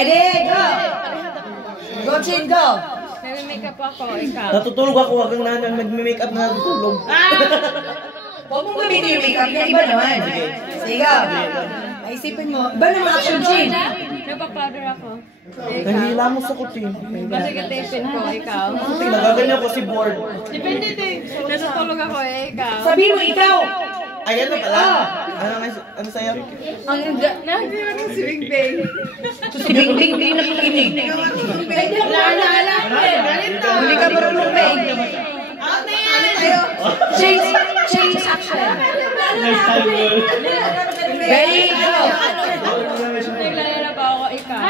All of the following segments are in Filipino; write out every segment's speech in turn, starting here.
Ede, go! Go, Chin, go! Nag-makeup ako, ikaw. Natutulog ako, wagang nanang nag-makeup na natutulog. Huwag mong gamitin yung makeup niya, iba naman. Sige. Isipin mo, iba naman action, Chin. Nagpa-powder ako. Nahihila mo sa kuti. Masigatipin ko, ikaw. Kuti, nagaganyan ko si board. Depende din. Natutulog ako, ikaw. Sabihin mo, ikaw. Ayan na pala. Ano sa'yo? Ang nagdira si Bing Bing. Si Bing Bing, Bing nakikinig. Hindi ako naalala. Hindi ka marunong, Bing. Change action. Ready, go. Naglalala pa ako, ikaw.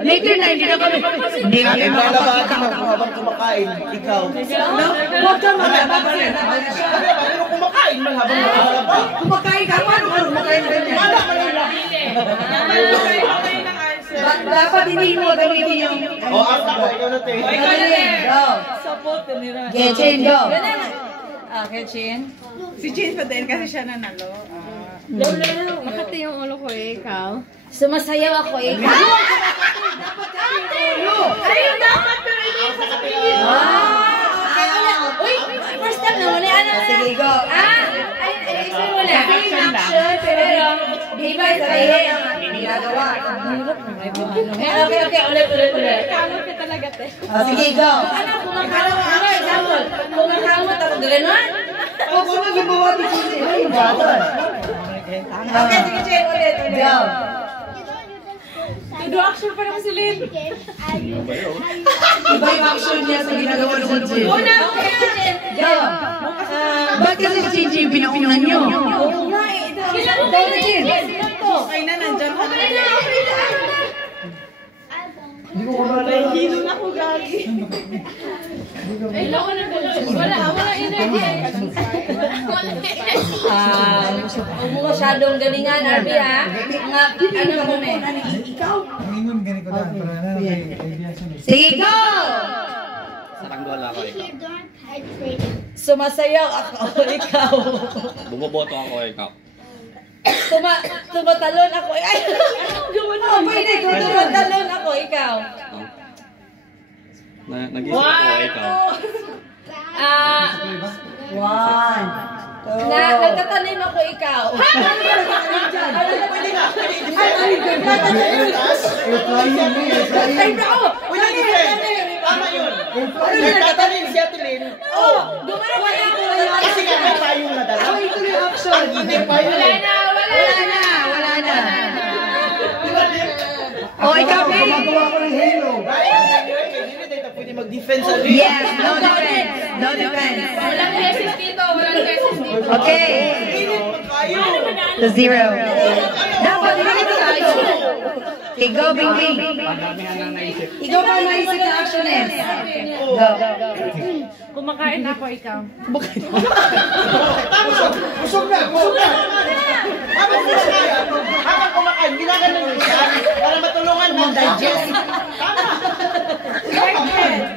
Later na, hindi na kami. Hindi na kami Naglalabati ako habang kumakain. Ikaw. Huwag ka maglalabati. Pero kumakain man habang kumakain. Kumakain ka, paano ka kumakain ka? Dapat hindi mo gamitin yung... Ako, ikaw na tayo. Go. Support ka nila. Get Chin, go. Okay, Chin. Si Chin pa din kasi siya nanalo. Makati yung ulo ko, ikaw. Sumasayaw ako, ikaw. Ayun dapat pero hindi sa sabihin. Uy, first time naman eh. Sige, go. Isa mo na. Action, pero di ba sabihin ang ginagawa? Okay, ulit. Kamot ka talaga, te. Sige, go. Ano, kumakamot ako, example. Kumakamot ako, gano'n? O, kung nag-ibawa di Chin. Ay, baton. Okay, sige, Chin, ulit. Go. Tudo action pa naman si Lynn. Iba yung action niya sa ginagawa ni Chin. Una, Chin. Go. Ba't kasi si Chin yung pinaunan niyo? Oo nga eh. Ikaw na, Chin. Okay na, nandiyan ka na. Hilo na ako, Gagi. Ay, loko na wala energy. Huwag mo masyadong galingan, Arby, ha? Ano ka muna eh? Ikaw? Ingon gani ko daan para na kay idea sa ni. Sige, go! Saranggola ako, ikaw. Sumasayaw ako, ikaw. Bumoboto ako, ikaw. Tumatalon ako, ay! Pwede, tumatalon ako, ikaw. Nag-isip ako, ikaw. One. Nagtatanim ako, ikaw. Pwede nga. Ay, bro! Tama yun. Nagtatanim si Ate Lynn. Gumana ako. Kasi nga may tayong nadala. Ito yung action. Hindi pa yun. Wala na. Oh, ikaw, Bing. Gumagawa ko ng halo. Pwede mag-defense sa rin. Yes, no defense. No defense. Walang beses dito, Okay. To 0. Dapat ganito tayo. Okay, go, Bing Bing. Ikaw pa naisip na action eh. Go. Kumakain ako, ikaw. Busog na. Habang kumakain, ginaganon mo siya para matulungan mo digest.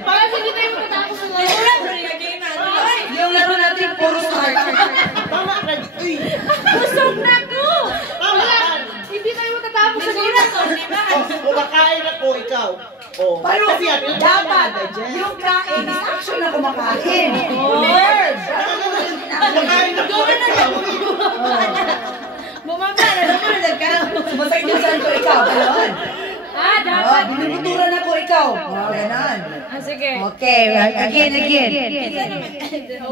Parang hindi tayo matapos sa laro. Yung laro natin, puro start. Tama ka. Busog na ko! Tama. Hindi tayo matatapos sa laro. Kumakain ako, ikaw. Pero Kasi yan, dapat, yung kain is action na kumakain. Word! kumakain ako, ikaw. Bumaba na naman, nagkaroon. Sumasakit yung saan ko ikaw. Ganon. Dapat. Binubuturan ako ikaw. Ganon. Sige. Okay, again.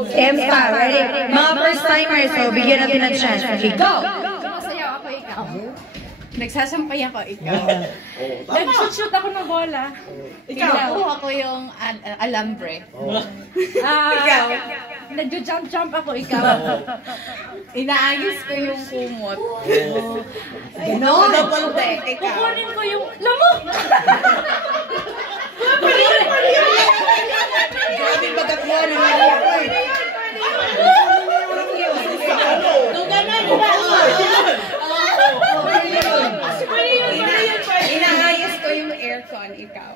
Empa, ready? Mga first timers, so bigyan natin ng chance. Okay, go! Sumasayaw ako, ikaw. Nagsasampay ako, ikaw. Nag-shoot ako ng bola. Ikaw, ako yung alambre. Ikaw. Nag-jump ako, ikaw. Inaayos ko yung kumot. Ganon. Ikaw. Kukunin ko yung lamok. Grabe magkakwa na mga Inaayos ko yung aircon, ikaw.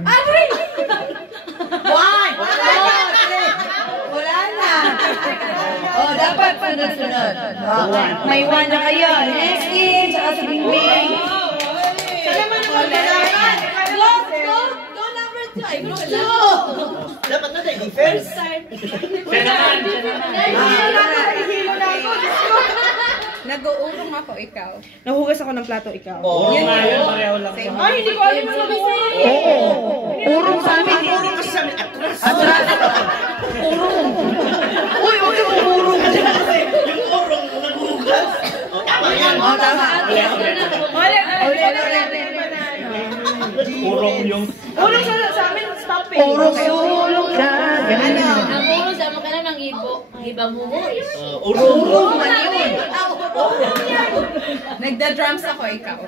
Aray! One! Wala na! Oh, dapat sunod-sunod. May one na kayo. Next game, saka sa Bingbing. Dapat na tayo defense. Nag-uurong ako, ikaw. Nahugas ako ng plato, ikaw. Oo. Pareho lang. Ay, hindi ko alam ang nahugas. Urong sa amin. Puro kasi sa amin, atras. Uy, urong. Yung urong naghugas. O, tama yan. Tama. Urong yung... Urong sa amin, stop eh. Urong ka. Ang urong sa mga kanang ibang humor. Urong. Nagda-drums ako, ikaw.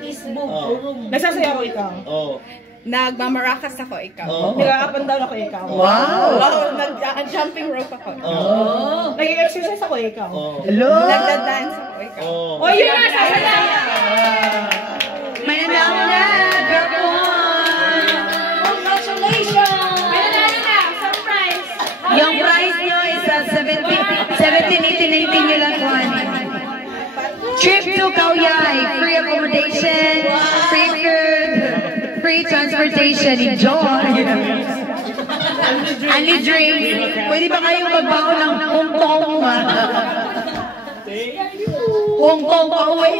Nagsasaya ako, ikaw. Oo. Nagmamarakas ako, ikaw. Oo. Nag-up and down ako, ikaw. Wow. Nag-jumping rope ako. Oo. Nag-exercise ako, ikaw. Oo. Hello. Nagda-dance ako, ikaw. Oo. O, yun na, sasaya! May nanalo na. Congratulations! May nanalo na! Surprise! Yung prize nyo is 17, 18, 19 nyo lang kuhan. Trip to Kauyay. Free accommodation, free food, free transportation. Enjoy! Only drink. Pwede ba kayong magbaho ng Hong Kong? Hong Kong pa uwi.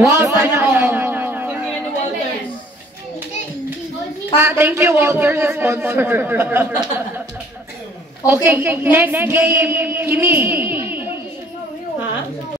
Wow, sana all. Thank you, Walter, sa sponsor. Okay, next game, Kimi.